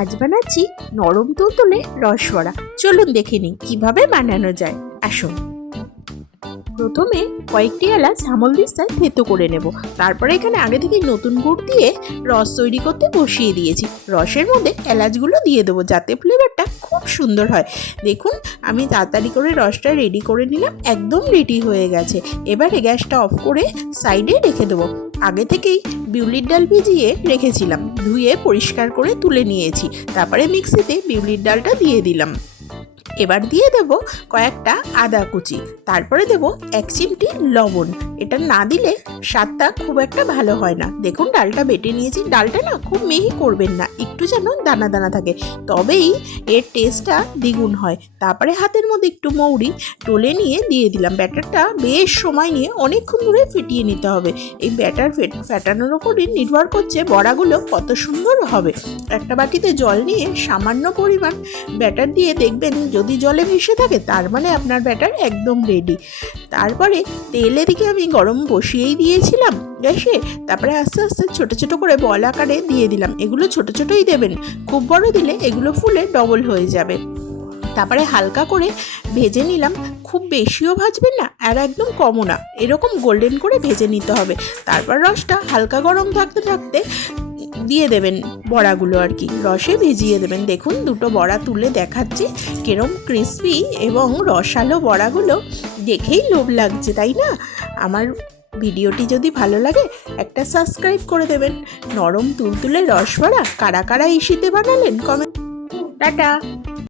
আজ বানাচ্ছি নরম তুলতুলে রসবড়া। চলুন দেখে নিই কিভাবে বানানো যায়। আসুন, প্রথমে কয়েকটি এলাচ আমলদিস্তায় থেতো করে নেব। তারপরে এখানে আগে থেকে নতুন গুড় দিয়ে রস তৈরি করতে বসিয়ে দিয়েছি। রসের মধ্যে এলাচগুলো দিয়ে দেবো যাতে ফ্লেভারটা খুব সুন্দর হয়। দেখুন, আমি তাড়াতাড়ি করে রসটা রেডি করে নিলাম, একদম রেডি হয়ে গেছে। এবারে গ্যাসটা অফ করে সাইডে রেখে দেবো। আগে থেকেই বিউলির ডাল ভিজিয়ে রেখেছিলাম, ধুয়ে পরিষ্কার করে তুলে নিয়েছি। তারপরে মিক্সিতে বিউলির ডালটা দিয়ে দিলাম। এবার দিয়ে দেব কয়েকটা আদা কুচি, তারপরে দেব 1 চিমটি লবণ। এটা না দিলে স্বাদটা খুব একটা ভালো হয় না। দেখুন, ডালটা বেটে নিয়েছি। ডালটা না খুব মিহি করবেন না, একটু যেন দানা দানা থাকে, তবেই এর টেস্টটা দ্বিগুণ হয়। তারপরে হাতের মধ্যে একটু মৌরি টলে নিয়ে দিয়ে দিলাম। ব্যাটারটা বেশ সময় নিয়ে অনেকক্ষণ ধরে ফেটিয়ে নিতে হবে। এই ব্যাটার ফেটানোর ওপরই নির্ভর করছে বড়াগুলো কত সুন্দর হবে। একটা বাটিতে জল নিয়ে সামান্য পরিমাণ ব্যাটার দিয়ে দেখবেন যদি জলে মিশে থাকে তার মানে আপনার ব্যাটার একদম রেডি। তারপরে তেল এদিকে আমি গরম বসিয়েই দিয়েছিলাম গ্যাসে। তারপরে আস্তে আস্তে ছোট ছোট করে বল আকারে দিয়ে দিলাম। এগুলো ছোট ছোটই দেবেন, খুব বড় দিলে এগুলো ফুলে ডবল হয়ে যাবে। তারপরে হালকা করে ভেজে নিলাম, খুব বেশিও ভাজবেন না আর একদম কমও না, এরকম গোল্ডেন করে ভেজে নিতে হবে। তারপর রসটা হালকা গরম থাকতে থাকতে দিয়ে দেবেন বড়াগুলো, আর কি রসে ভিজিয়ে দেবেন। দেখুন, দুটো বড়া তুলে দেখাচ্ছি কিরম ক্রিসপি এবং রসালো বড়াগুলো, দেখেই লোভ লাগছে, তাই না? আমার ভিডিওটি যদি ভালো লাগে একটা সাবস্ক্রাইব করে দেবেন। নরম তুলতুলে রসবড়া কারা কারা এই শীতে বানালেন কমেন্ট। টাটা।